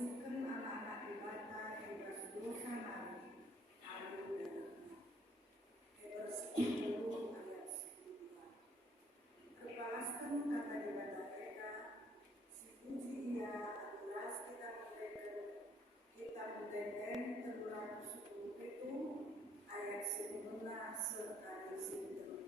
kasihkan anak-anak dibata Hebrews dosa nami alu dan Hebrews 10 ayat 9. Kebalaskan kata dibata mereka si puji ia adalah kita mendenden terulang 10 itu ayat 19 sekali sinterkan.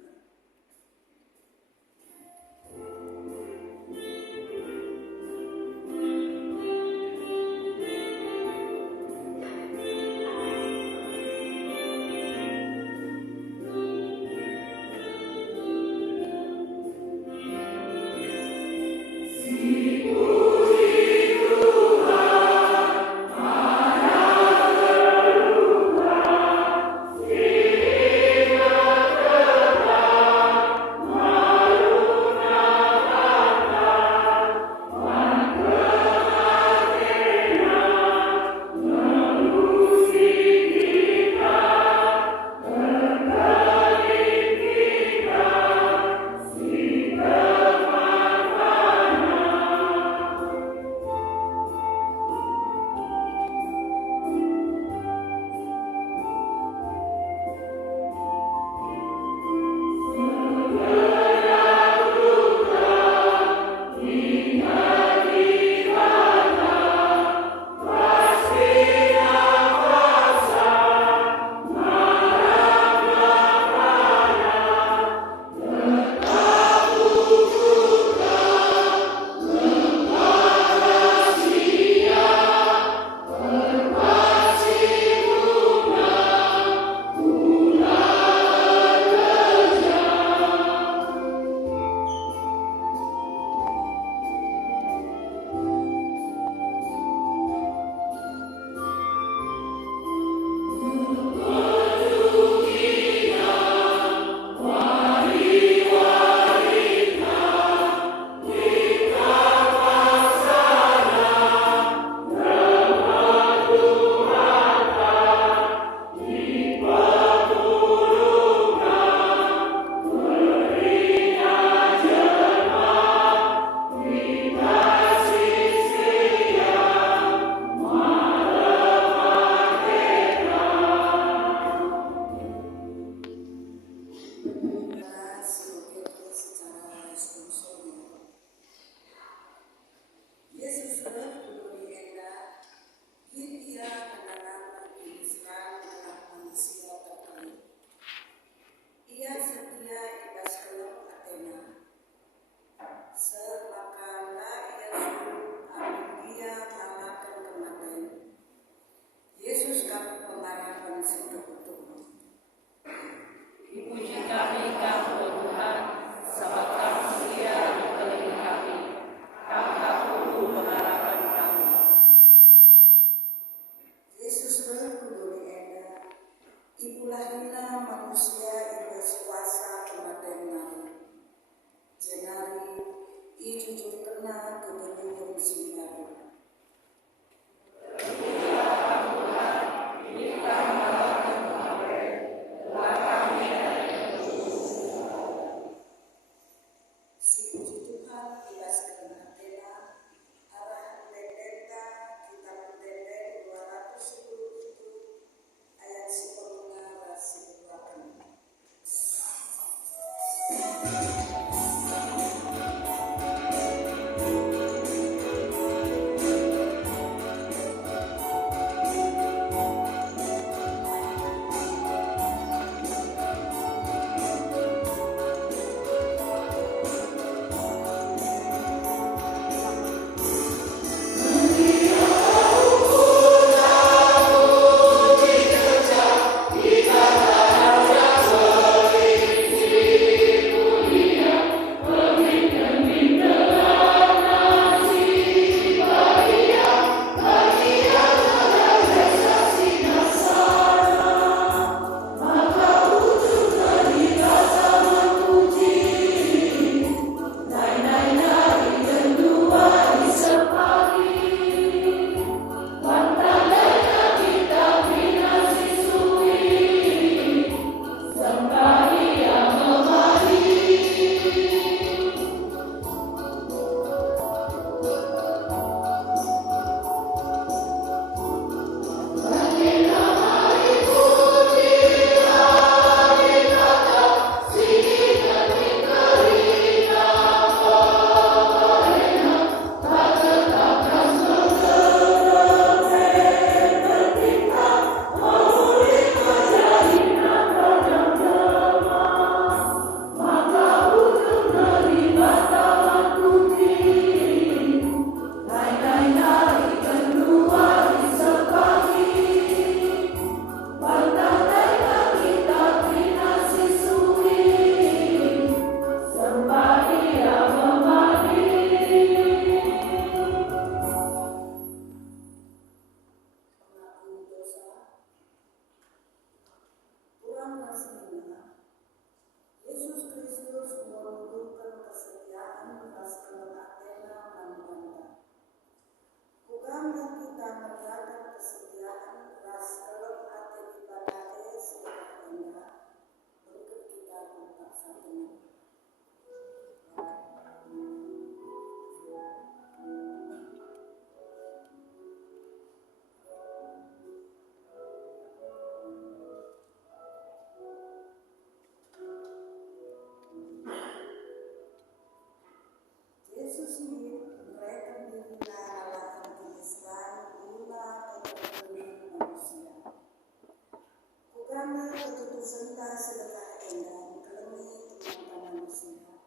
Karena keputusan ta sedekah endah kelemi teman-teman manusia.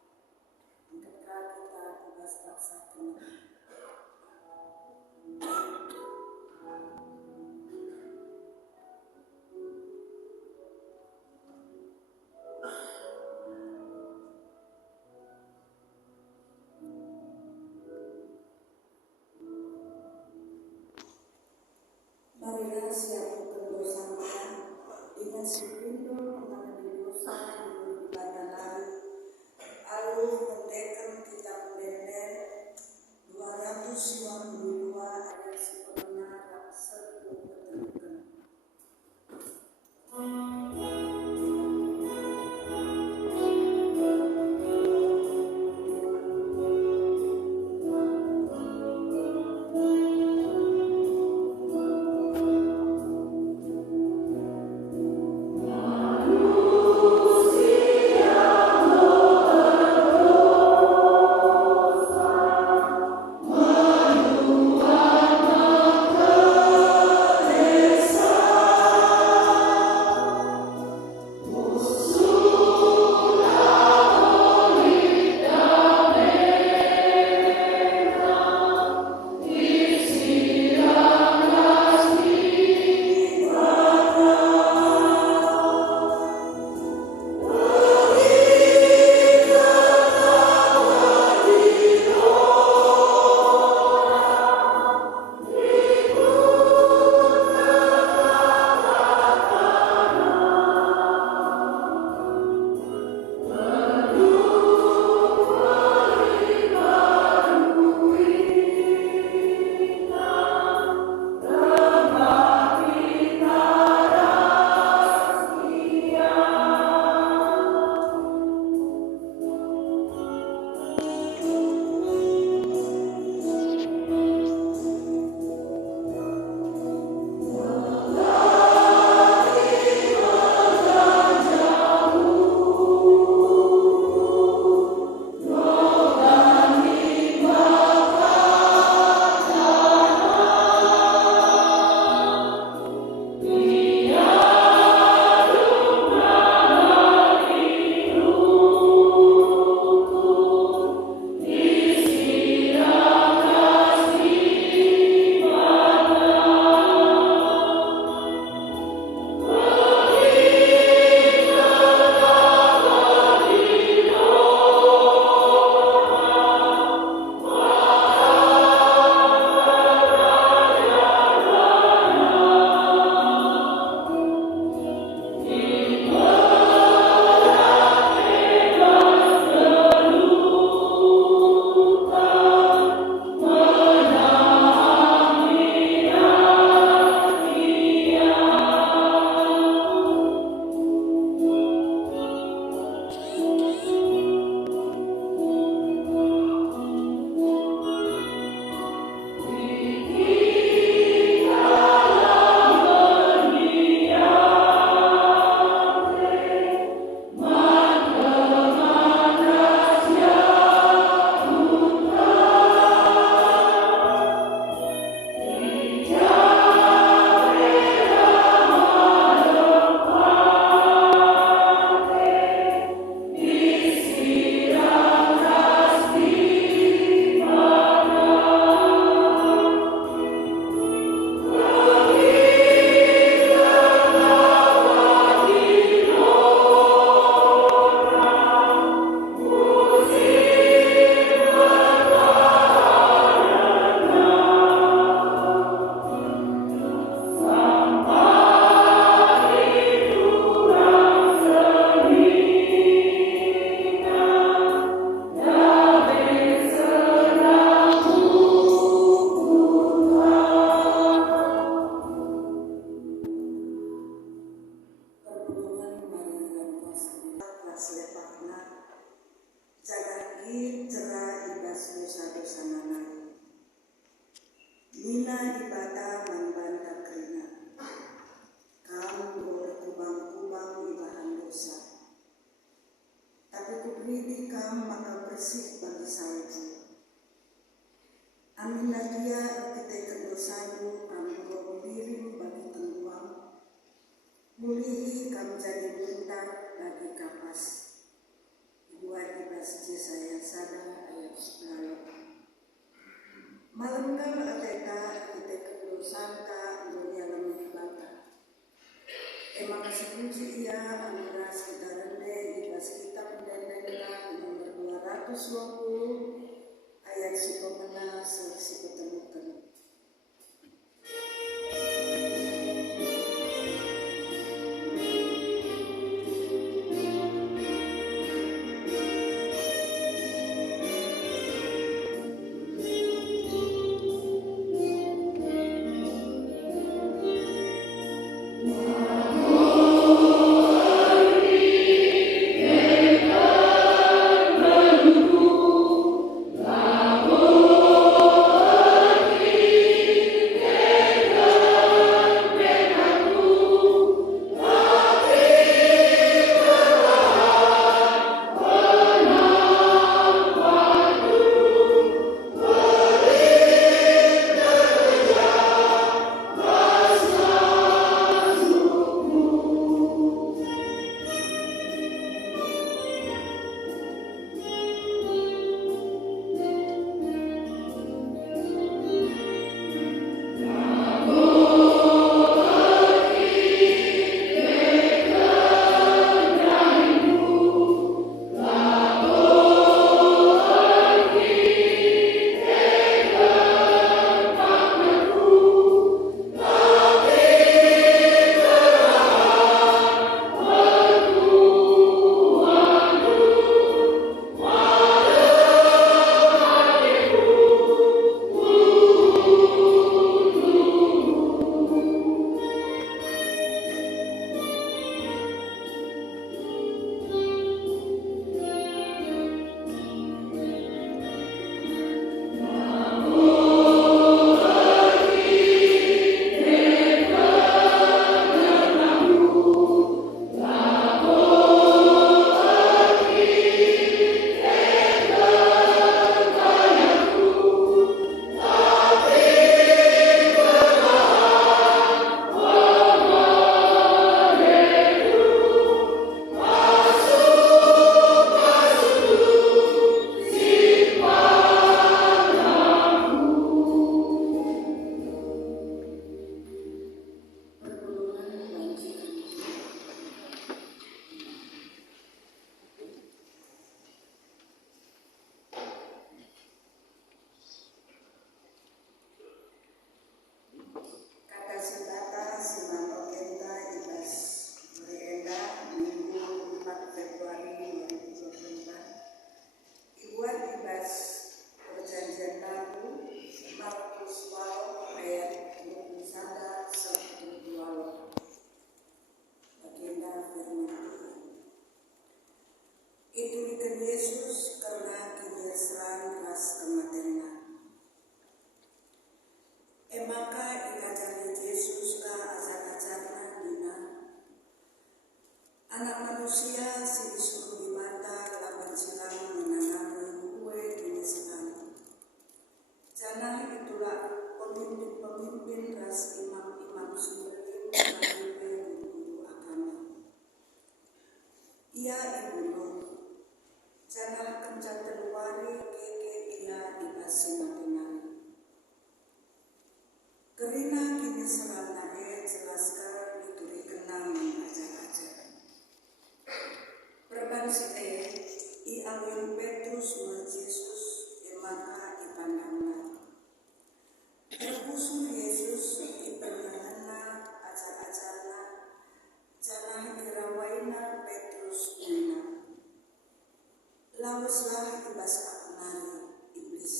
Ketika kita tugas paksa Tuhan. Marilah siapkan dosa dengan sepintu mengenai dosa di badan lain, lalu mendekan kita pendenden 252 ayat sebenarnya serbu ketentukan. Nina ibada membanda kerina, kamu boleh kubang-kubang di bahan dosa. Tapi kubridi kamu maka bersih bagi saya. Aminlah dia ketika dosamu kamu berbiring bagi tengguang. Mulihi kamu menjadi buntar bagi kapas. Dibuat di bahasa Yesaya sada ayat 10. Malengkal ateta kita kedua sangka dunia lemah bata. Emang sepuji ia anugerah sekitaran di bahasa kitab Pendendengan nomor 220 ayat 10 seleksi ketemu-temu. Yesus karena kinyeseran ras kematian. Emaka ikajari Yesus ka ajar-ajarna dina. Anak manusia si disuruh di mata laban silang menanami kue kinyeseran. Janah itulah pemimpin-pemimpin ras imam-imam sumberin dan guru agama. Ia ibunuh. Jangan kencan terluari keke ia dibasi makinari. Kerina kini seranae jelaskan dituri kenang ajar-ajar. Perbansi i awin Petrus nur Yesus emaka ipandangna. Terbusul Yesus ipandangna ajar-ajarna. Jangan dirawaina Petrus una. Lawaslah ibas akunari iblis.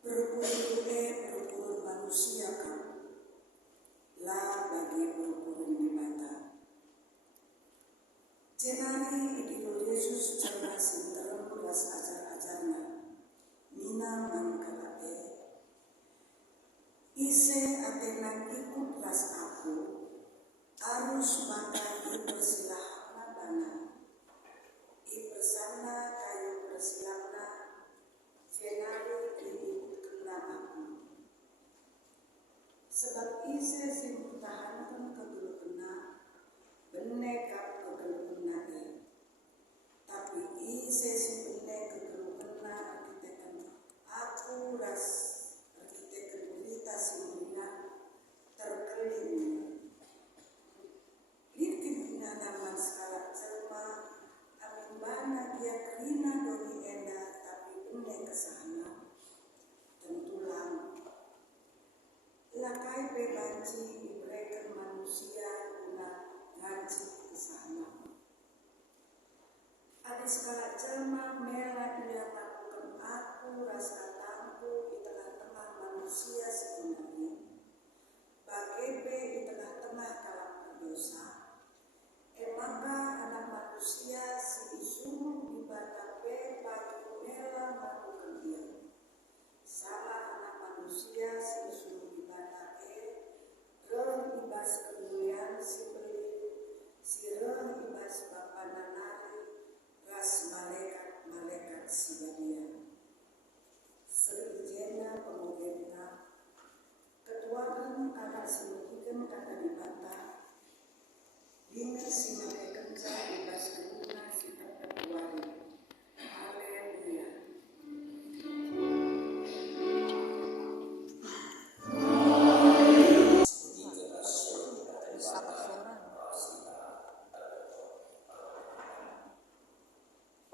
Berukun manusia kamu. La bagi berukun di mata. Jenari Maka segala jelma mela ia lakukan aku rasa tangku di tengah-tengah manusia sebenarnya. Bagebe di tengah-tengah kalam berdosa. Maka anak manusia si disuruh dibatape bagi mela melakukan dia. Sama anak manusia si disuruh dibatape roh ibas kemuliaan si beli si roh ibas bapa nanari ras malaikat si badia. Serijena pemugenta ketuaan anak semudikan kata dibantah dengan si makai kenca ibas keduna si terketuari. Haleluya.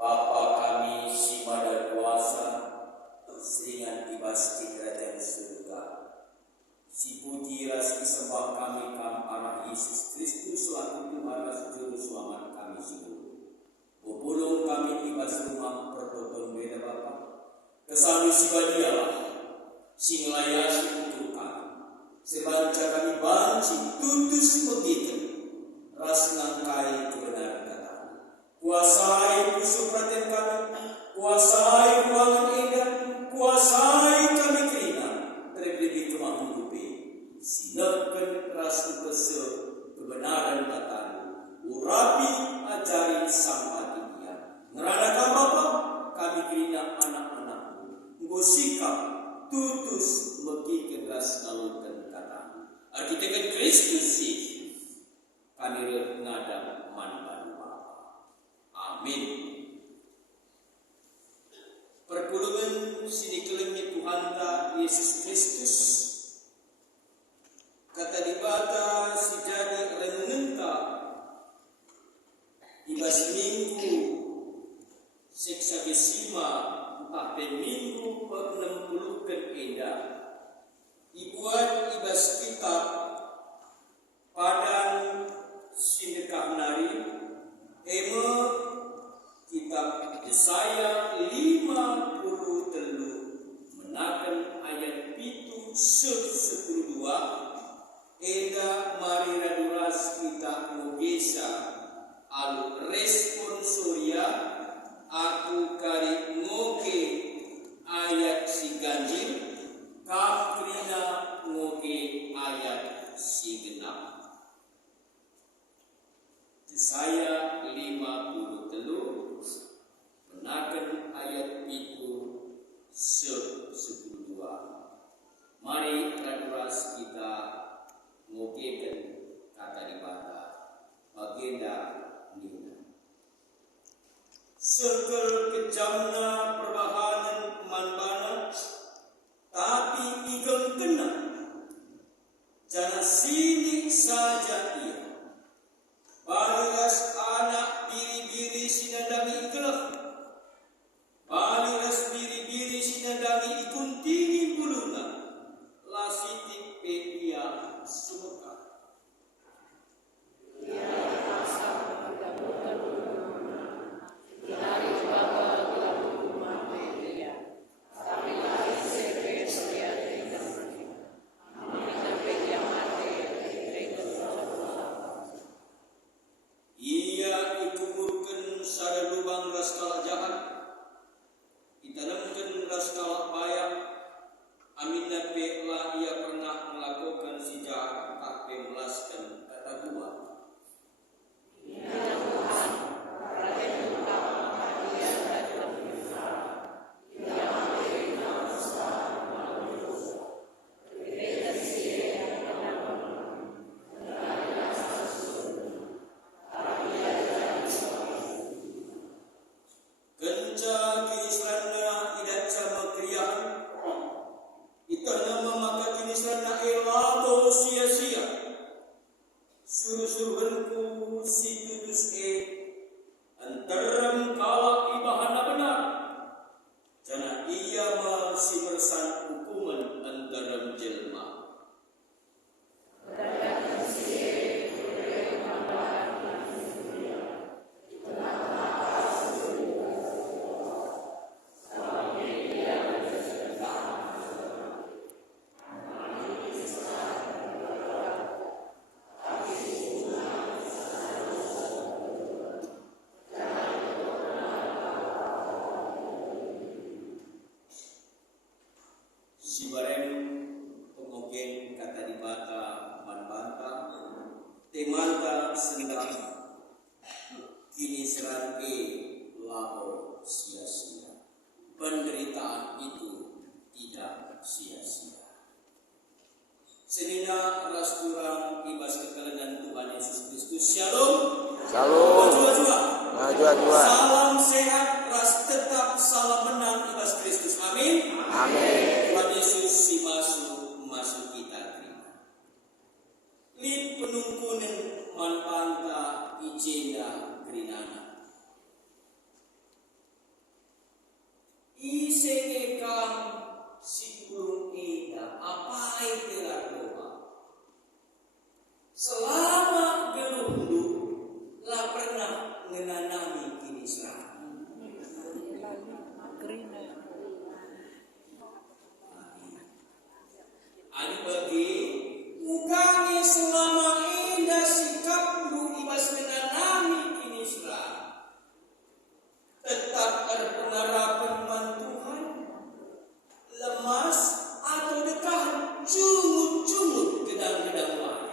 Bapa kami si Maha Kuasa, seringan ibas di kerajaan surga. Si puji ras disembah kami kam arah Yesus Kristus selaku Tuhan ras juru selamat kami seluruh. Bupulung kami ibas rumah pertoton beda Bapa. Kesami si badialah, si ngelayasi ukur kami. Sebanca kami banci tutus begitu, ras nangkai kebenaran kata. Kuasai pusuk perhatian kami, kuasai ruangan indah, kuasai kami kerina, terbeli kemah hidupi. Sinapkan rasa kesel kebenaran kata, urapi ajari sampai dia. Ngeranakan Bapa, kami kerina anak-anakmu. Engkau sikap tutus bagi keras nalurkan kata. Arkitektur Kristus Yesus, kami ngadam manban. Amin. Perpuluhan sini kelemnya Tuhan Yesus Kristus kata dibata sejadi renungta ibas minggu seksa gesima pakai minggu per-60 indah ibuat ibas kitab padang sindekah nari kitab Yesaya 53 menakan ayat 7 10 eda mari raduras kita mugesa al responsoria aku kari ngoke ayat si ganjil kam krina ngoke ayat si genap. Yesaya 53 menakan ayat itu 10. Mari raduras kita ngogekan kata dibata agenda nina. Sekel kejamna perbahanan manbana tapi igeng kena jana sini saja ia. Baliras anak biri-biri sinadami ikelak. Baliras biri-biri sinadami ikuntingin buluna. Lasitik pedia sumeka. Suruh-suruhanku si tutus antarem kala ibahana benar jana ia masih mersan hukuman antarem jelma. temanta sendiri kini serangke lao sia-sia. Penderitaan itu tidak sia-sia. Senina rasturang ibas kekalanan Tuhan Yesus Kristus. Shalom. Shalom. Jua-jua. Jua-jua. Salam sehat, ras tetap, salam menang ibas Kristus. Amin. Amin. Tuhan Yesus si masuk kita terima. Lip penungkunan manpanta ijenda gerinana. Isengekang sikurung eda apai telah doa. Selama geluhdu lah pernah menanami kini serang. Ani bagi ukange selama eda sikap lu ibas menanami kini serang. Tetap berpengharapan Tuhan, lemas atau dekat cumut-cumut gedang-gedang lain.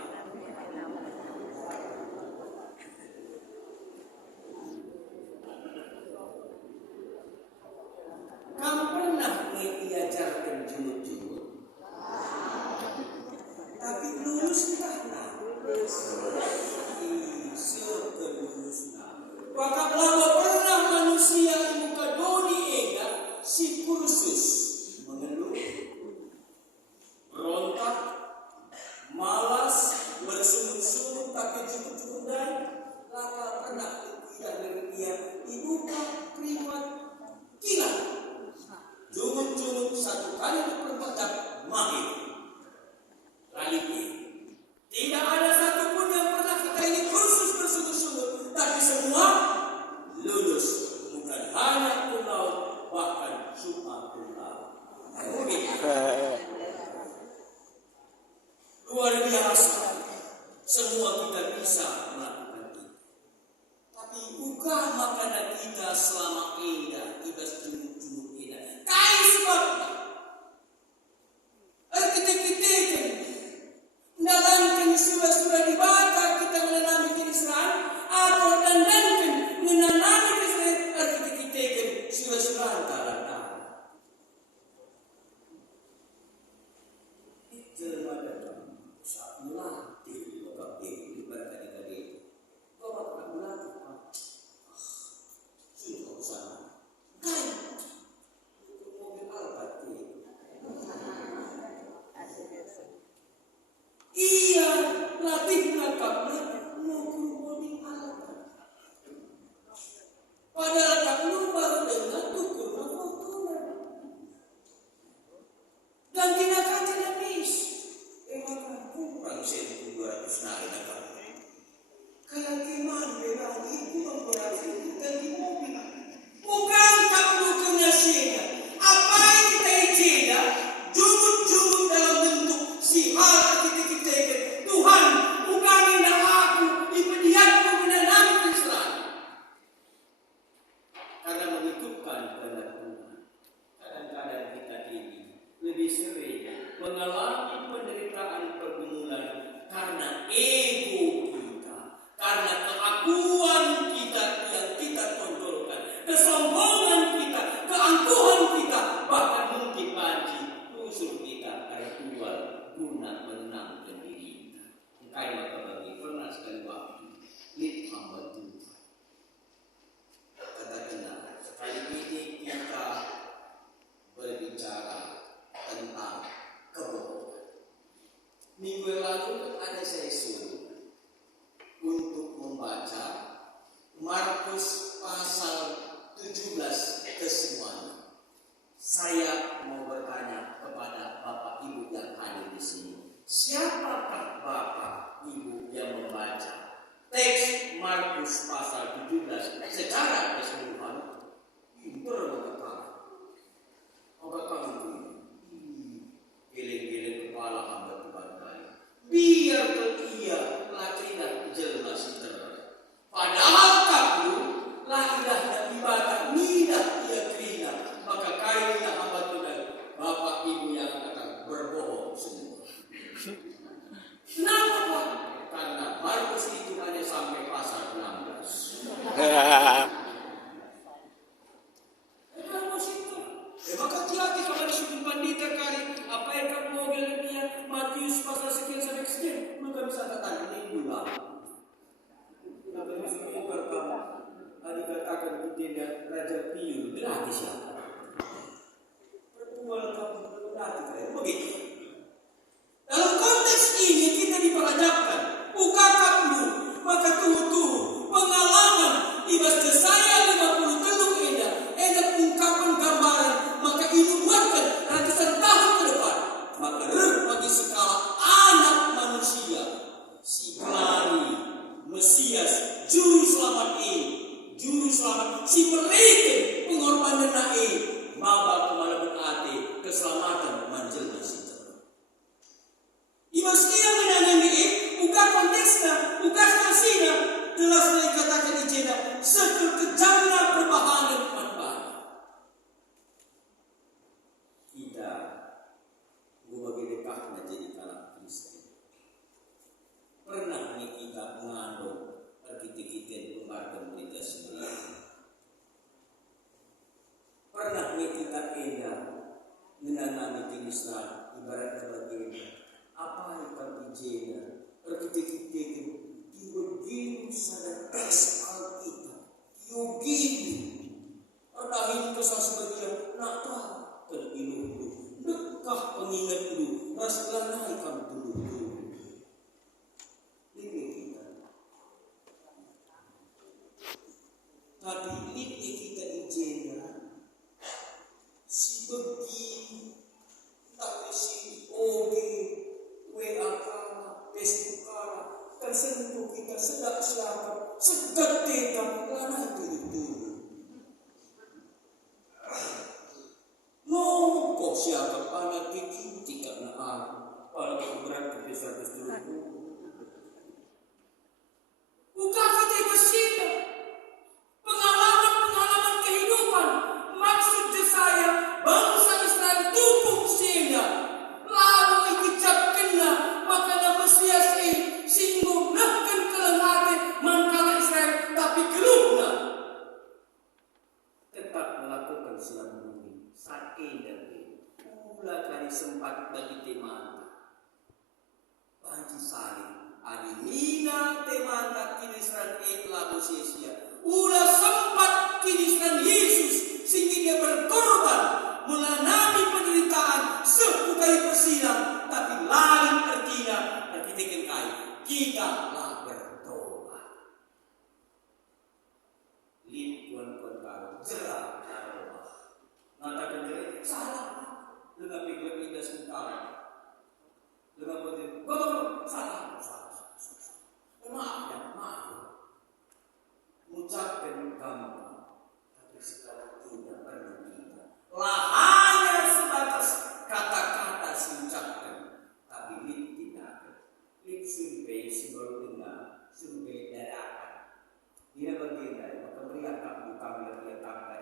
Kamu pernah diajarkan cumut-cumut? Tapi lulus entahlah. Sekelulusnya. Waktu lama pernah manusia yang muka doni ega si kursus mengeluh, berontak, malas, bersungut-sungut tapi cukup-cukup dan laka pernah tidak dari dia dibuka privat gila. Jumut-jumut satu kali diperbanyak mahir. Lalu tidak ada satupun yang pernah kita ini kursus bersungut-sungut, tapi semua lulus. Bukan hanya pulau, bahkan cuma pulau. Luar biasa. Semua kita bisa melakukan itu. Tapi bukan makanan kita selama indah, ibas jumut-jumut indah. Kai sebabnya. Arkitek-arkitek dalamkan surah-surah dibaca kita menanami keislaman atau dandankan menanami keislaman arkitek-arkitek surah-surah antara-antara. Itu adalah saatlah diri bapak diri berkali-kali. Bapak berlatih pak. Sudah usaha. Kan mobil Alphard iya, latih nakapnya ngukur mobil Alphard. Padahal kamu baru dengar tukur Fortuner. Dan tidak bis. Maka kurang 1.200 nari nakap. Kayak gimana lagi kurang 200 ganti mobil. Bukan kamu kena sena. Apa yang kita ijeda? Jumut-jumut dalam bentuk si hal kita Tuhan, bukan indah aku dipediatku menanami Islam. Karena mengikutkan kehendak Tuhan. Kadang-kadang kita ini lebih sering mengalami penderitaan pergumulan karena ego kita, karena keakuan kita yang kita tonjolkan, kesombongan kita, keangkuhan kita, bahkan mungkin panci usul kita terjual guna menenangkan diri kita. Engkai maka bagi pernah sekali waktu lip hamba Tuhan. Katakanlah sekali ini kita berbicara tentang kebohongan. Minggu lalu ada saya suruh untuk membaca Markus pasal 17 kesemuanya. Saya mau bertanya kepada Bapak Ibu yang hadir di sini. Siapakah Bapak Ibu yang membaca teks Markus pasal 17 secara keseluruhan? Pintar mengatakan geleng-geleng kepala hamba Tuhan kali. Biar ia lakilah jelma sinter. Padahal kamu lahilah dan ibadah nidah ia kerina. Maka kainlah hamba Tuhan. Bapak Ibu yang akan berbohong semua. Kenapa? Karena Markus sampai pasal 16. Maka hati-hati kalau disebut pandita kari apa yang kamu mau dia Matius pasal sekian sampai sekian, maka bisa katakan ini pula. Apa yang disebut pertama, ada katakan tidak Raja Pius berarti siapa? Pertemuan kamu berarti begitu. Dalam konteks ini kita diperhadapkan, ukakapmu maka tuhu pengalaman ibas saya 50 teluk eda ungkapan gambaran maka ini buatkan ratusan tahun ke depan maka bagi skala anak manusia si pelari Mesias juru selamat si pelitih pengorbanan maba kemana berarti keselamatan manjelma situ ibas dia menanam bukan konteksnya bukan kasihnya jelas dikatakan ijena sekejamnya perbahanan manfaat kita bagi dekat menjadi kalangan Kristen pernah kita mengandung arkitek pembahasan berita sendiri pernah kita edah menanami Islam ibarat sebagainya apa yang ijena arkitek Yogini sadar teks Alkitab Yogini perdahin kesal sebagian nakah terilu nekah pengingat dulu rasalah naik kamu dulu ini kita tapi ini kita ijena si begini tapi si oge WA Facebook tersentuh kita sedap siapa segat kita lana itu kok siapa anak kita karena pada berat kebiasaan seluruh bukan kita bersihkan pengalaman kehidupan maksud saya bangsa Israel tumpuk sehingga lalu ikicap kena makanya Mesias singgung nakkan kelengate mangkala Israel tapi gelupna tetap melakukan silam bumi saat dan pula kali sempat bagi temanta bagi saling adimina temanta kini Israel telah bersia-sia ulah sempat kini Israel Yesus sehingga dia berkorban menanami penderitaan sepukai persilang tapi lain artinya artikan kain kita lah bertobat. Lihat tuan-tuan taruh jerah taruh. Natakan jerah salah. Dengan pikir kita sementara. Dengan berarti salah. Maaf. Ucapkan gampang, tapi sekarang tidak pernah kita. Lah hanya sebatas kata-kata diucapkan, tapi tidak. Survei sebelum dengar, survei dadakan. Dia bagian maka melihat bukan melihat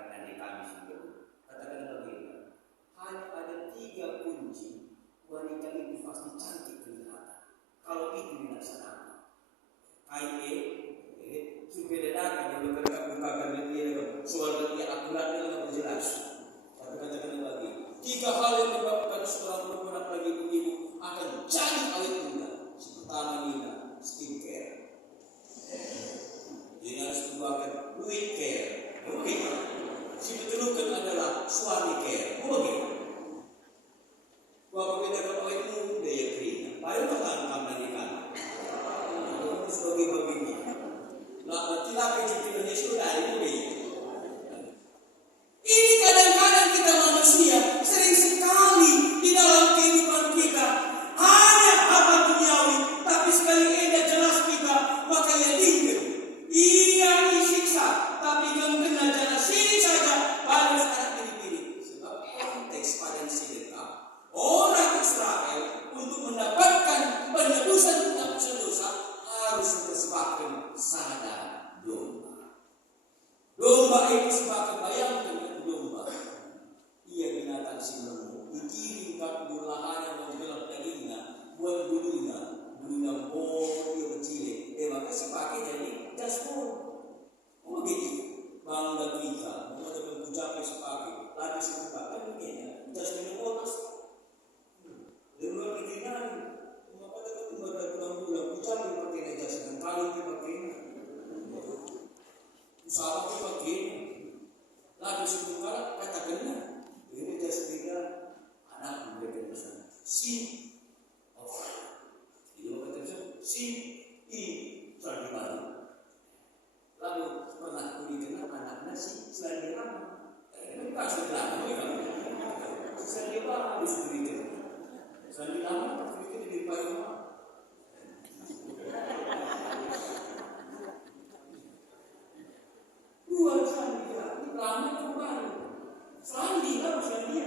dari kami sebelum. Katakan bagian. Hanya ada 3 kunci wanita itu pasti cantik kelihatan. Kalau itu dilaksanakan, survei dadakan yang bukan dia soal dia akuratnya lebih jelas. Tapi katakan lagi, 3 hal yang menyebabkan seorang perempuan apalagi ibu akan jadi awet muda. Pertama ini skincare. Jadi harus menggunakan duit care. Oke. Si betul adalah suami care. Oke. Bapak kita kalau itu daya kering. Baru tahan kamu kan. Sebagai begini. Lah tidak pejit Indonesia sudah ini. Ini kadang-kadang kita manusia sering sekali di dalam kehidupan kita hanya apa duniawi, tapi sekali eda jelas kita maka ia tinggal. Ia disiksa, tapi yang kena jana sini saja baru sekarang pilih-pilih. Sebab konteks pada sedekah orang Israel untuk mendapatkan penebusan dosa harus mempersembahkan sada domba. Domba itu sebagai bayangkan domba. Ia binatang simbol. Dikirim ke bulahan yang menggelap dagingnya buat bulunya bol yang kecil. Maka sebagai masih buka katakanlah ini dia sehingga anak memberikan pesan si itu kata si Sandi baru. Lalu pernah dikenal anaknya si Sandi lama. Ini bukan Sandi lama kan? Sandi baru diberikan. Sandi lama diberikan di rumah. Dua Sandi lama kembali. Sandi baru Sandi.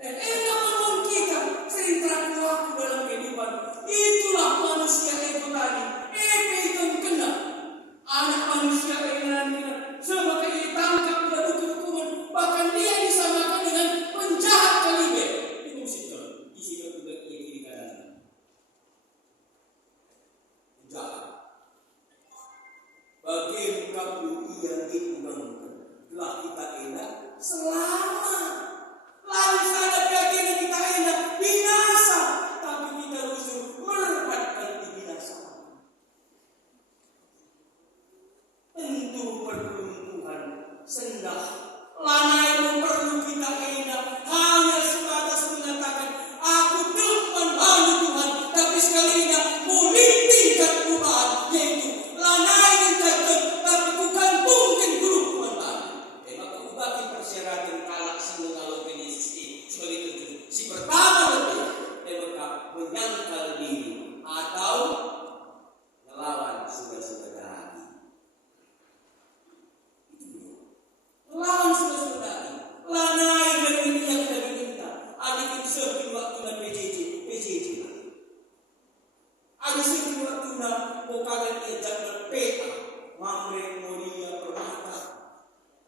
Namun kita sering terlalu dalam kehidupan. Itulah manusia ego tadi. Ego itu kena. Anak manusia ego sebagai ditangkap dan hukuman. Bahkan dia disamakan dengan penjahat kaliber. Itu sikap. Sikap juga kiri kanan. Penjahat. Bagi kamu yang diundangkan telah kita enak selama. Lalu sana keyakinan kita enak binasa, tapi kita justru merepatkan kebinasaan. Tentu peruntuhan sendah. Lana yang perlu kita enak hanya sebatas mengatakan aku teman baru Tuhan, tapi sekali ini politik perubahan yaitu lana yang jatuh, tapi bukan mungkin perubahan. Maka ubahkan persyaratan kalak mengalau si pertama lebih mereka menyangkal diri atau melawan saudara-saudara. Melawan saudara-saudara. Lanai dari ini yang sudah diminta. Adik itu seperti waktu dan PJJ. Adik seperti waktu dan bukan ejak dan PA. Mamre Moria Permata.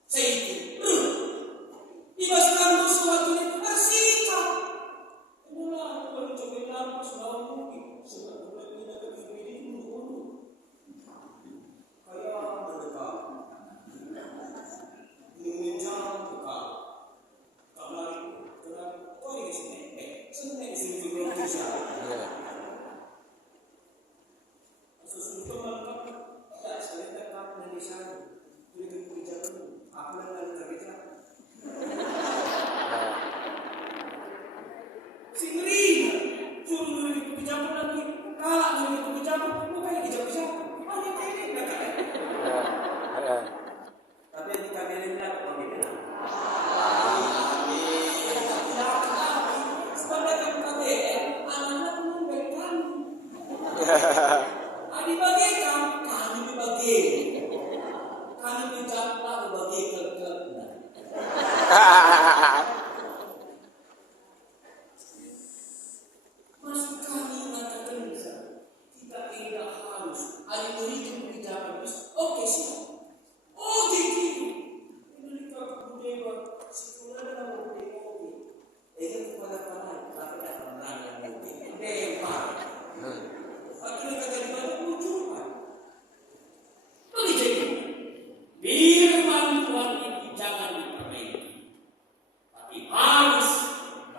Saya itu. Dimasukkan sesuatu yang bersikap. Inilah kalau coba nampak selalu mungkin sebab kita berdiri dulu. Kayak mendekat, mengejar dekat. Kamari, kenapa? Oh ini sebenarnya di sini belum bisa. Sesuatu teman kamu, tidak sekali tetap dari sana. Jadi kerja dulu. Aku dan kerja. Singrina, suruh dari kebijakan lagi, kalah dari kebijakan, bukan kebijakan. Ada ini enggak kan? Tapi yang dikaderin lah, bagaimana? Sebenarnya kamu KDN, anak-anak memberikan. Adik bagikan, kami dibagikan. Kami menjawab bagi klub-klub. Masuk kami mengatakan kita tidak harus ada murid kebijakan terus. Oke siap. Oh gitu. Ini kita budaya sekolah dalam budaya. Ini kepada para tapi tidak pernah yang budaya. Bebas. Akhirnya kata di mana lucuan. Ini jadi firman Tuhan ini jangan dipermainkan, tapi harus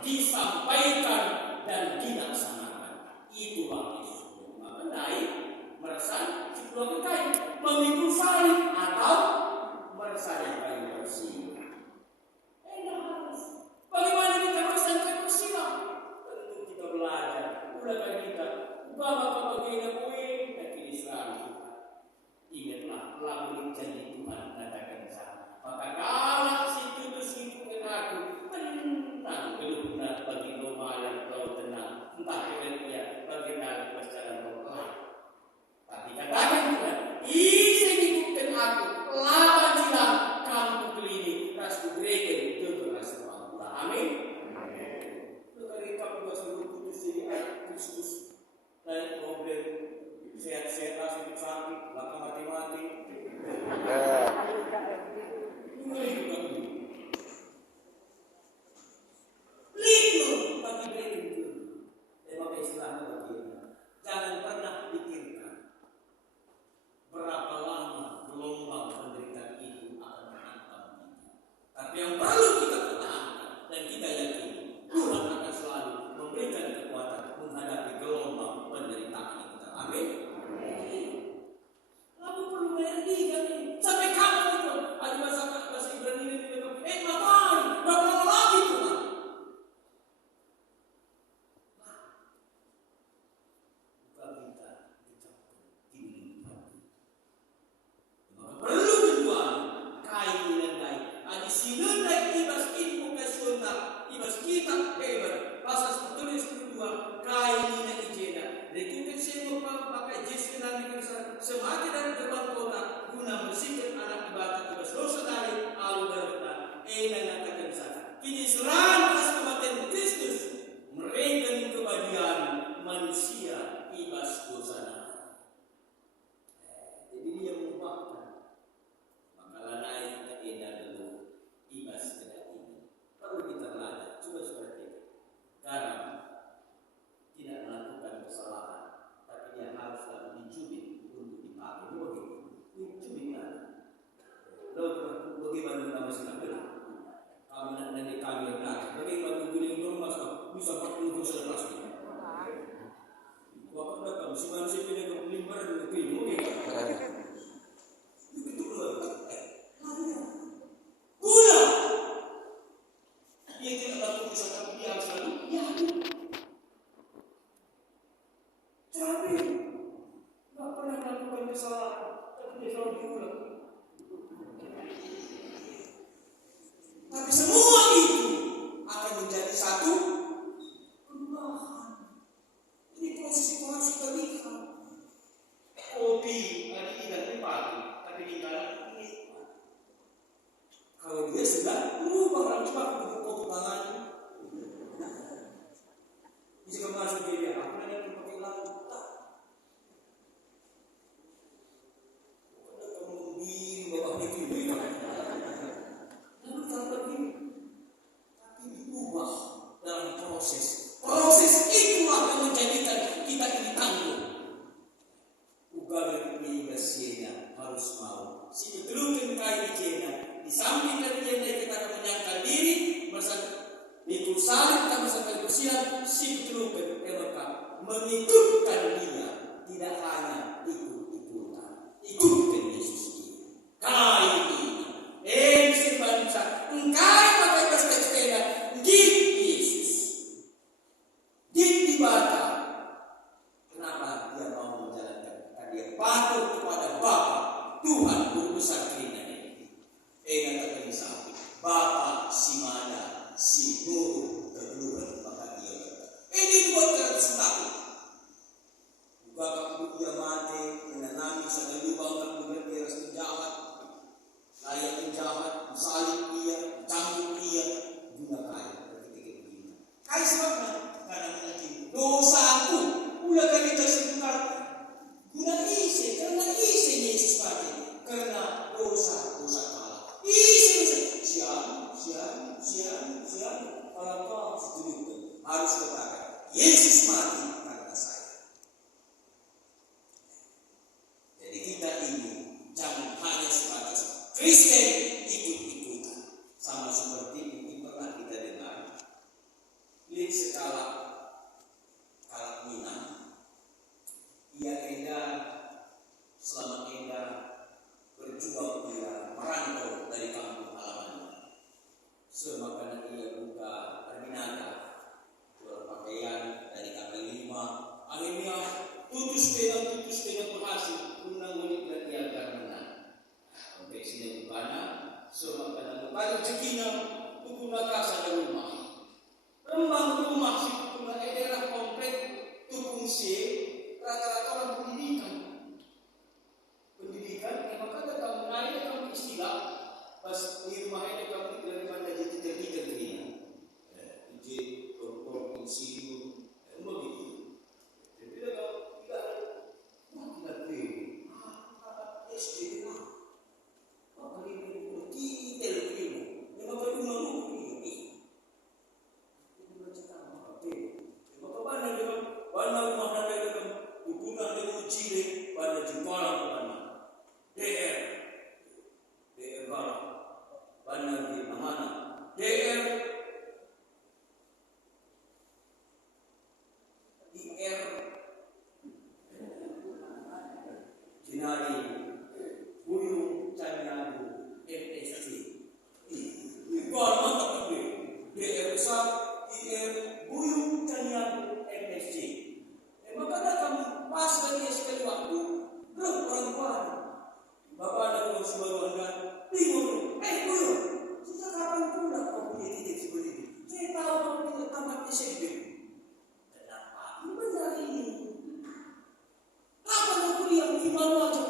disampaikan dan dilaksanakan. Itulah Yesus mengenai meresap sebuah kain, memikul salib atau meresapkan kain bersih. Harus. Bagaimana kita meresapkan bersih? Tentu kita belajar. Mulai kita bapak bagian kue dan Islam. Ingatlah lalu janji Tuhan katakan sama. Maka kalau situ kenaku tentang keluhna bagi Roma yang kau tenang, entah dia bagaimana perjalanan kau. Tapi katakan Tuhan, isi hidupkan aku, lawan silam kamu kelini, rasu gereja itu berasa Allah. Amin. Dari kamu seluruh kudus ini Kristus dan problem sehat-sehat, sakit-sakit, maka mati-mati. semakin dari gerbang kota guna bersihkan anak ibadah ibas dosa dari alu berkata nangatakan sana kini serang atas kematian Kristus mereka kebahagiaan manusia ibas dosa. Jadi dia mengubahkan makalah naik kita edah dulu ibas tidak ini perlu kita belajar coba seperti itu. Garam tidak melakukan kesalahan tapi dia harus lalu dicubit untuk dipakai begitu dicubitkan lalu bagaimana nama sinabela kamu nanti kami belakang bagaimana guling rumah bisa 40 dosa plastik waktu datang si manusia pilih ke limbar dan ke pilih begitu gula dia tidak lakukan kesalahan tapi dia harus lalu cabai tak pernah melakukan kesalahan tapi dia selalu diulang. Tapi semua itu akan menjadi satu perubahan. Ini proses itu harus kita lihat. Kopi hari ini dan pagi, tapi di dalam ini. Kalau dia sudah berubah langsung ke kopi tangan, bisa masuk dia. Aku nanti pakai lalu. Proses itulah yang menjadikan kita ini tangguh. Ugal dari Jena harus mau. Si betul kai Jena di samping dari Jena kita akan menyangkal diri bersama mikul salib kita bersama bersiap si betul mereka mengikutkan dia tidak hanya ikutkan Yesus kai ini sebangsa engkau pakai pesta ibadah. Kenapa dia mau menjalankan? Karena dia patuh kepada Bapa Tuhan Guru Besar Kirina ini. Kata bisa Bapa si mana si Guru kedua maka dia ini buat tersentak. Buka kamu dia mati menanami segala lubang kamu beras penjahat, layak penjahat, salib dia, cambuk dia, gunakan ketika begini. Hai sebabnya karena dosaku ulah kali tersebut guna isi karena isi Yesus pati karena dosa kalah isi sian para kau setuju harus katakan Yesus mati karena saya. Jadi kita ini jangan hanya sebatas Kristen ikut-ikutan sama seperti yang pernah kita dengar di skala Minang, ia selama berjuang dia merantau dari kampung halamannya. Semakin ia buka terminal, jual pakaian dari kaki 5, akhirnya tutus dengan berhasil undang unik dan ia menang. Sampai sini bukana, semakin buka rezekinya, tukuna kasar dari rumah. Rembang rumah si tukuna daerah komplek tukung si rata-rata orang pendidikan yang maka kamu naik kamu istilah pas di rumah ini kamu dari mana jadi tertiga izin insinyur begitu jadi kalau tidak SD maka ini detail ilmu yang maka rumah ini mana rumah nanda dengan hubungan dengan Chile pada Jepang mana DR mana di mana DR Jinari Buyung Caniago MSC Iqbal mantap ini DR besar IR Buyung Caniago MSC maka kamu pas lagi sekali waktu belum orang Bapak ada uang sebaru Anda bingung guru sejak kapan pula kau punya titik seperti ini saya tahu kamu tidak tamat SMP kenapa benar ini kapan aku kuliah di mana aja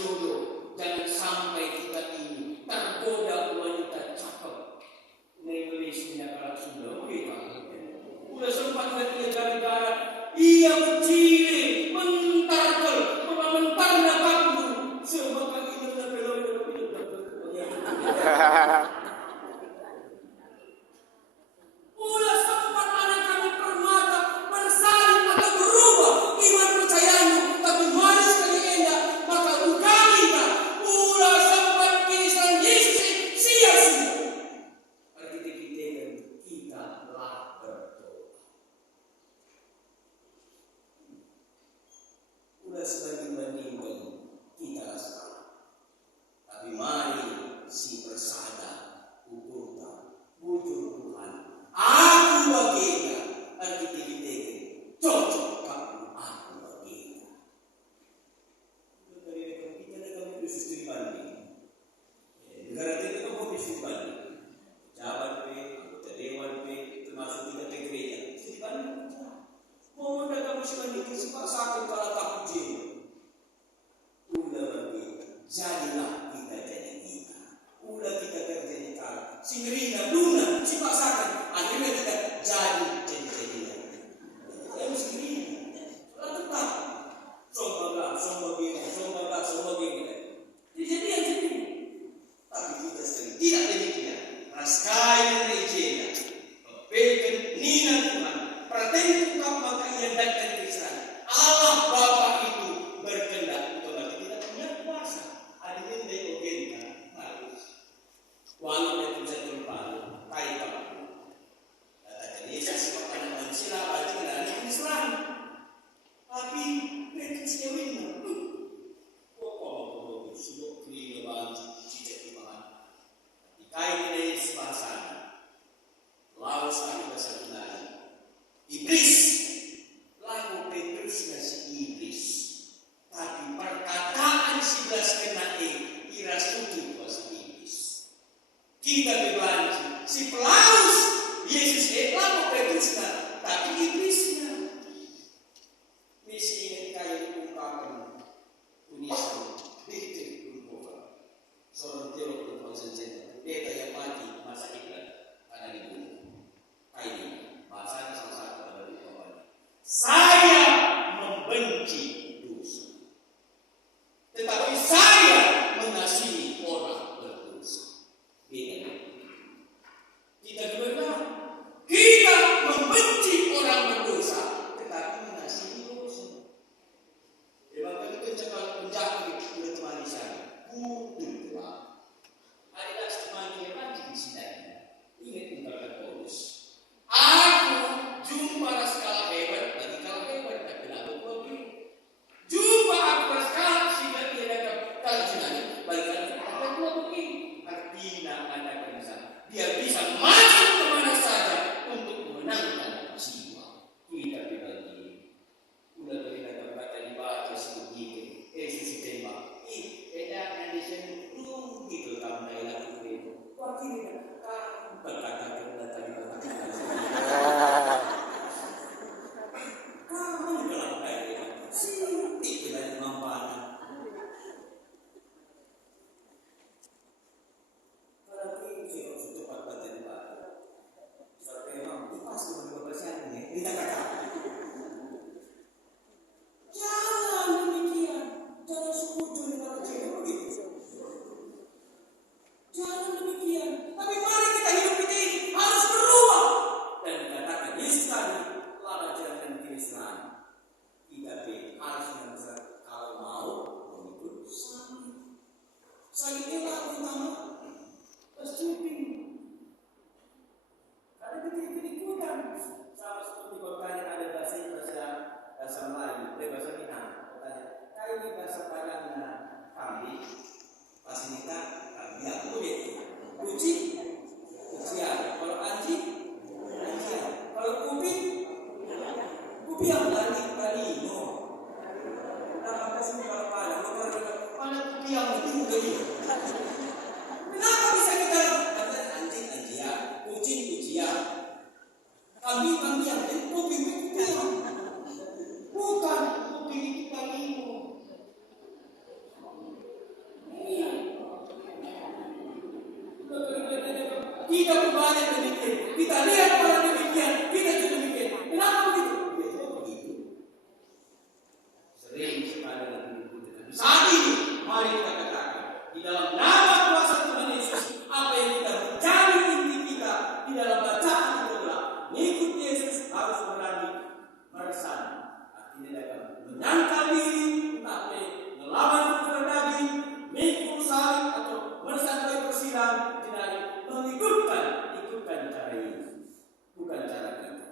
berjodoh, jangan sampai kita ini tergoda wanita cakep. Inggrisnya kalau sudah kita udah sempat lihat gara-gara ia mencili, mentarkel, mentar nakakmu, sebagai itu dan belum. Ulah sempat anak kami permata bersalin atau berubah iman percayamu, tapi mari sekali endah maka bukan kita. Ulah sempat kisah Yesus sia-sia. Kita lah berdoa. Udah sebanding-bandingkan kita salah. Tapi mari si bersada ukurkan wujud Tuhan. Aku baginya arti-arti cocok kamu aku baginya. Kita ada Yesus dibanding. Negara kita kamu Yesus dibanding. Jabat P, anggota dewan P, termasuk kita ke gereja. Dibanding. Mau mereka dibanding sempat sakit kalau tak puji. Udah bagi, jadilah kita jadi kita. Udah kita kerja di kala. Si Ngerina, Luna, si Pasakan. Akhirnya kita jadi-jadilah. Yang si Ngerina. Lalu tetap. Sombonglah gini. Dijadian jadi. Tapi kita sekali tidak demikian. Raskai dan rejena. Pepekan nina Tuhan. Pertengkuk maka ia datang ke Israel. Allah Bapa itu berkehendak. Kita punya kuasa. Ada yang diogenda harus. Walau dia bisa terpalu, kaya kamu. Kata Yesus kepada manusia bagi dari Islam. Tapi Petrus kewin. Kok sudah kiri banget cicak di mana? Kaya dari sepasang. Lalu sekali bahasa Yunani. Iblis. Lalu Petrus nasi iblis. Tapi perkataan 11 kena iras tutup bahasa iblis. Kita berbagi si pelaus Yesus lalu Petrus tapi iblisnya. Misi ini kaya diungkapkan tulisan diktir berubah. Seorang teolog berkonsentrasi beta yang mati masa iklan karena dibunuh. Kayak ini bahasanya salah satu ada di bawahnya. Saya membenci dosa, tetapi saya mengasihi orang berdosa. Beda. Kita berbeda. Kita membenci orang berdosa, tetapi mengasihi dosa. Bahkan itu cakap penjaga oleh teman saya. Betul lah. Ada teman dia mati di sini. Ingat ungkapan Paulus. Aku jumpa skala hebat bagi kalau hebat tapi lalu kopi. Jumpa aku skala sehingga dia dapat kalau jenani balikan apa kopi. Artinya ada bisa. Dia bisa masuk kemana saja untuk memenangkan jiwa. Kita berbagi. Udah kita baca dibaca sedikit. Yesus tembak. Enak di sini gitu kamu dari lagu itu. Wakilnya berkata tadi kamu dalam kayak sih tidak mampu. Kalau kita untuk cepat di bawah, seperti memang pas dengan ini kita kata. Jangan demikian, jangan sekutu dengan kecil begitu. Jangan demikian. Tapi mari kita hidup ini harus berubah. Dan dikatakan Yesus tadi laba jalan Islam. Kita harus mengajar kalau mau mengikut salib. Salib itu utama. Tercuti. Karena kita ikutan. Sama seperti bertanya ada bahasa Melayu, bahasa Minang. Bertanya, kayak ini bahasa Padangnya kambing. Pasinita kambing yang boleh. Ujian. Kalau anjing, kalau kupi yang lari, no. Nah, kasih kalau pada kupi yang itu gini. Kenapa bisa kita kata anjing ya, kucing ya, kambing yang kupi yang bukan kupi itu kambing. dalam nama kuasa Tuhan Yesus. Apa yang kita mencari inti kita di dalam bacaan itu adalah mengikut Yesus harus berani meresah. Artinya dalam menyangkal diri, tapi melawan kepada daging, mengikut salib atau meresahkan persilang, tidak mengikutkan cara Yesus, bukan cara kita.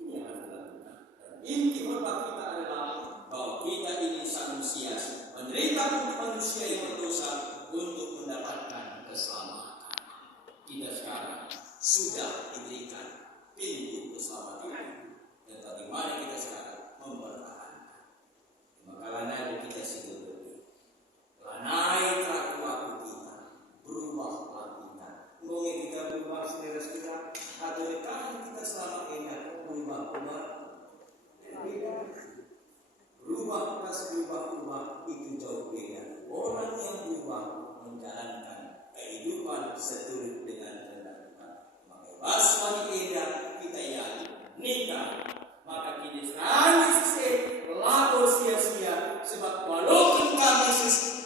Ini yang harus dilakukan. Dan inti khotbah kita adalah bahwa kita ini manusia menderita untuk manusia yang berdosa untuk mendapatkan keselamatan. Kita sekarang sudah diberikan pintu keselamatan, dan bagaimana kita sekarang mempertahankan. Maka kita sedih. Lanai kelakuan kita, berubahlah kita. Mungkin kita berubah saudara-saudara, atau dekatan kita selama ini berubah. Berubah itu jauh beda. Orang yang berubah menjalankan kehidupan seturut dengan kehendak Tuhan. Maka basmani eda kita yakin nikah. Maka kini sekarang lalu sia-sia, sebab walaupun kami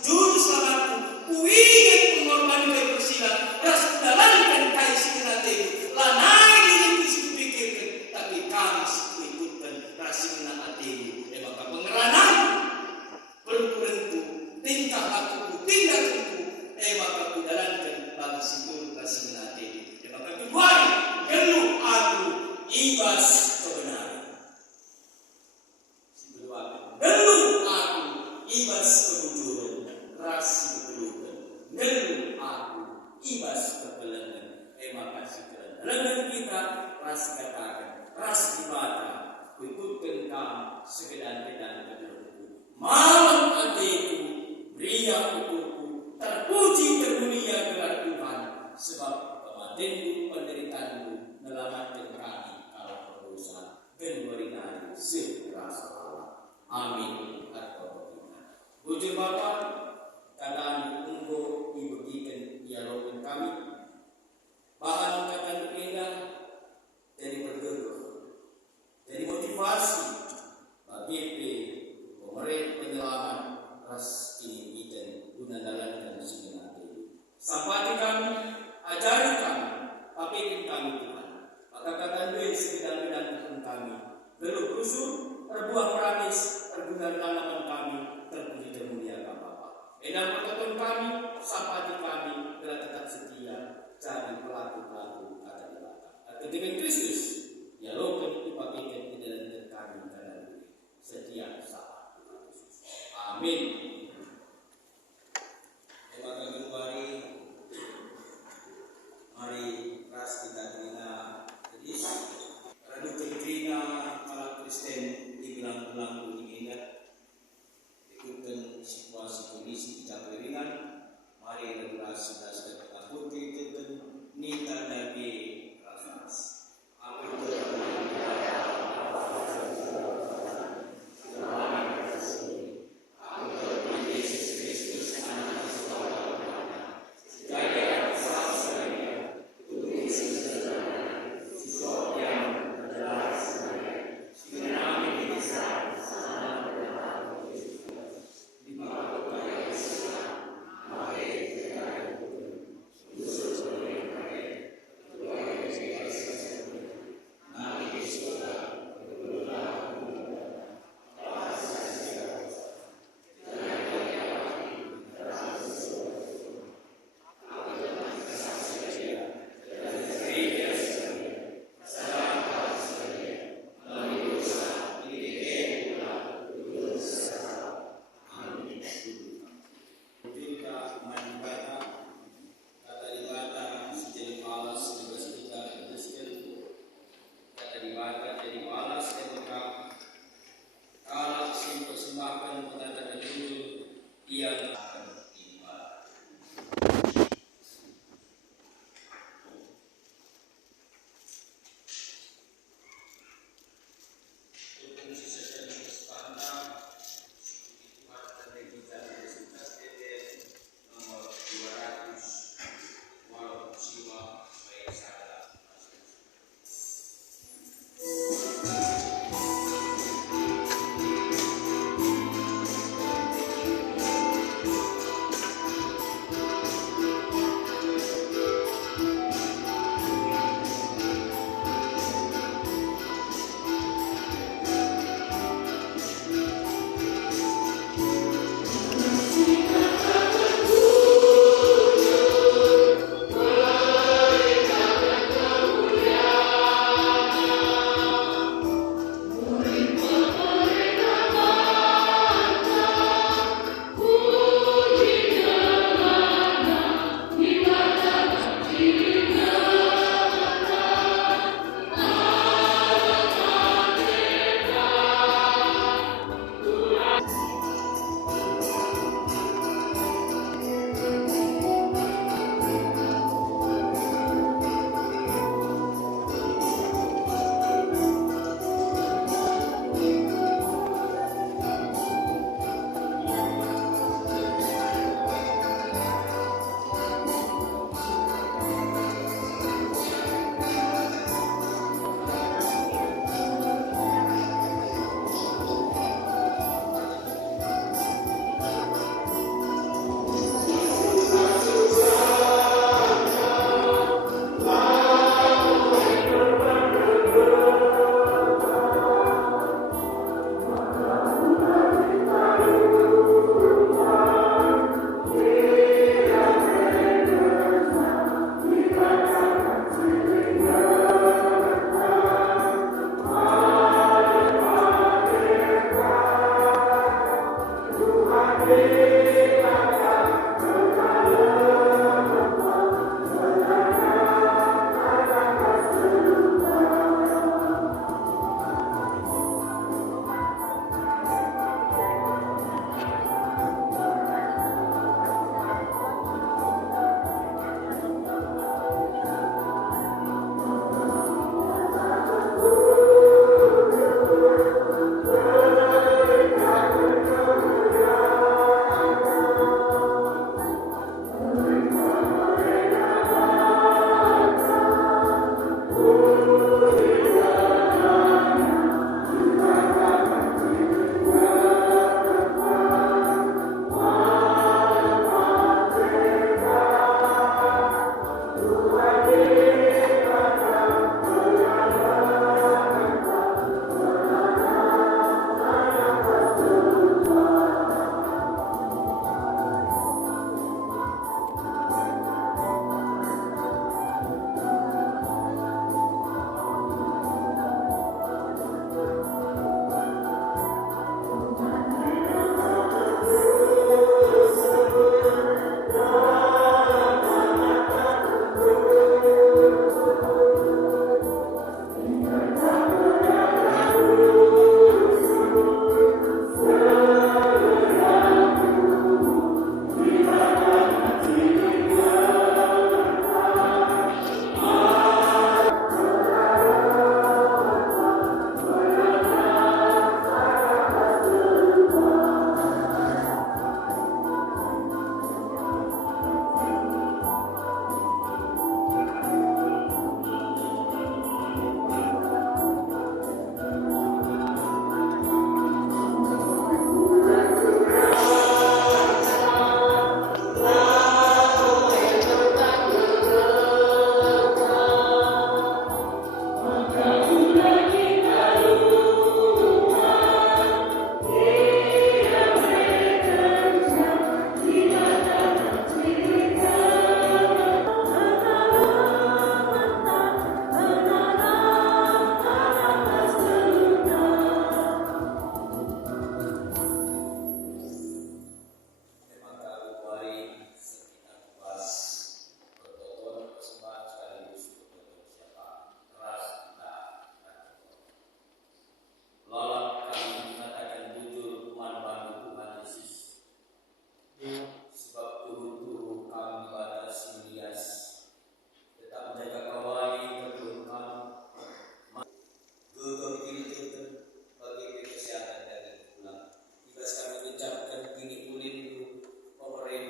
juru selamatku, ku ingin mengorbankan persilang, ras menjalankan kaisi kenate, lanai diri ku pikirkan, tapi kami ikutkan rasi kenate. Maka pengerangan berkurentu, tingkah lakuku, tindakanku, maka ku jalankan bagi sikur rasi kenate. Maka tujuan geluh aku ibas kebenaran. Geluh aku ibas kebujuran, rasi kebelukan. Geluh aku ibas kebelengan. Maka sekarang lengan kita rasi katakan, rasi dibaca, ikutkan kamu sekedar-kedar kebelukanku. Malam hatiku, beriak ukurku, terpuji termulia gelar Tuhan, sebab kematianku, penderitaanku, menyelamatkan kami kalau berdosa, dan berikan serasa Allah. Amin. Bujur Bapa, kataan unggo ibugikan dialog kami. Bahan kata berbeda dari bergerak, dari motivasi bagi pemerintah penyelamat ras ini dan guna dalam segenap ini. Sampai kami, ajari kami, pakai kami Tuhan. Maka kata duit segedang-gedang kami, geluh rusuk, berbuah manis, berguna tanaman kami, terpuji termulia Bapa. Dan perkataan kami, sampai kami telah tetap setia, jadi pelaku-pelaku kata di belakang. Ketika Kristus, dialogkan itu pakaikan di dalam kami karena setiap saat Tuhan Yesus. Amin. Terima kasih mari ras kita terima hadis. Radu terima malam Kristen dibilang-bilang begini ya. Ikutkan situasi kondisi kita beriringan. Mari regulasi dan segala putih itu nita dari rasas. Apa itu? Amin.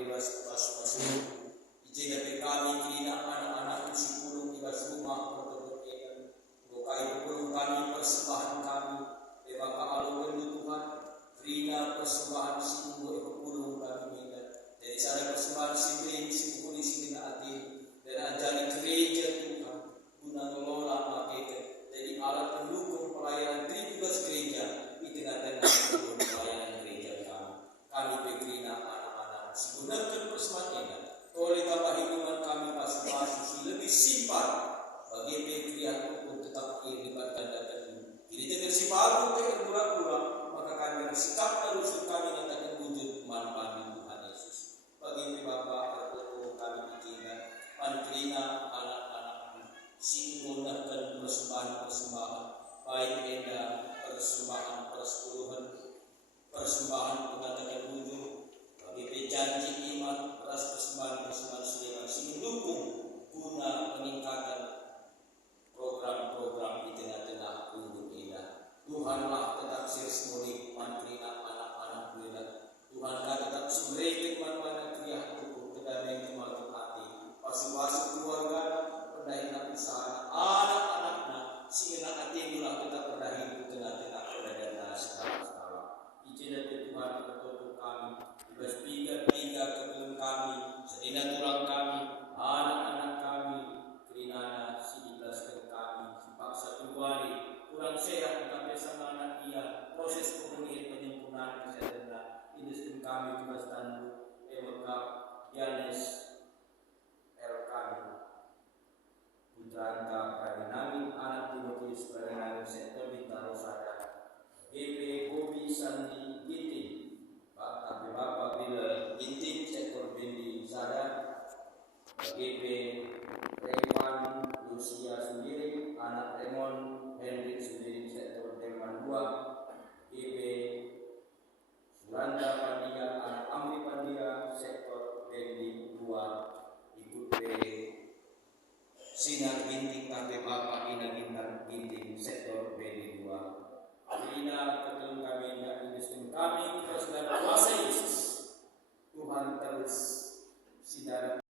ibas pasuk. Ijin nabi kami kirina anak-anak si pulung ibas rumah pertotokan. Bukai pulung kami persembahan kami. Eba kaalukan Tuhan. Kirina persembahan si pulung kami kita. Jadi sana persembahan si beri si pulung si kena hati. Dan ajari gereja Tuhan. Guna mengelola mereka. Jadi alat pendukung pelayanan 13 gereja. Itu tengah-tengah pelayanan gereja kami. Kami berkirina anak-anak. Sebenarnya persembahan ini. Oleh tambah hidupan kami pasuk-pasuk lebih simpel. Bagi pekrian untuk tetap dilibatkan dan jadi dengan sifat untuk pura-pura maka kami bersikap terus kami nyatakan wujud manfaat Tuhan Yesus. Bagi Bapak atau kami bikinkan pantrina anak-anak menggunakan persembahan baik enda persembahan persepuluhan persembahan pengatakan wujud bagi pejanji iman beras persembahan selebar mendukung guna peningkatan program-program di tengah-tengah penduduk kita. Tuhanlah tetap sersmoni mantrina anak-anak kita. Tuhanlah tetap sumberkan mana-mana kriah untuk kedamaian kemaluan hati. Pasuk-pasuk keluarga, pendahina usaha, anak-anaknya, sehingga hati itulah kita perdahin di tengah-tengah keadaan segala-segala. Izin dari Tuhan bertutup kami, ibas tiga kebetulan kami, sedina tulang kami, anak-anak kami, kerinana dijelaskan kami, paksa keluari, kurang sehat tetapi sama anak ia, proses pemulihan penyempurnaan kesehatan, industri kami juga standar, Eweka, Yanes, Elkan, Putranta, Pradinami, anak Timotius, Pradinami, sektor Bintang Rosada, GP, Bobi, Sandi, Ginting, Bapak Bila, Ginting, sektor Bendi, Sada, GP, Revan, Lucia sendiri, anak Raymond, Henry sendiri, sektor Delman 2, GP, Sulanda Pandia, anak Amri Pandia, sektor Bendi 2, ikut Sinar Ginting, KB Bapak Ina Ginting, sektor Bendi 2. Ina ketemu kami, industri kami, kita sudah kuasa Yesus. Tuhan terus sidang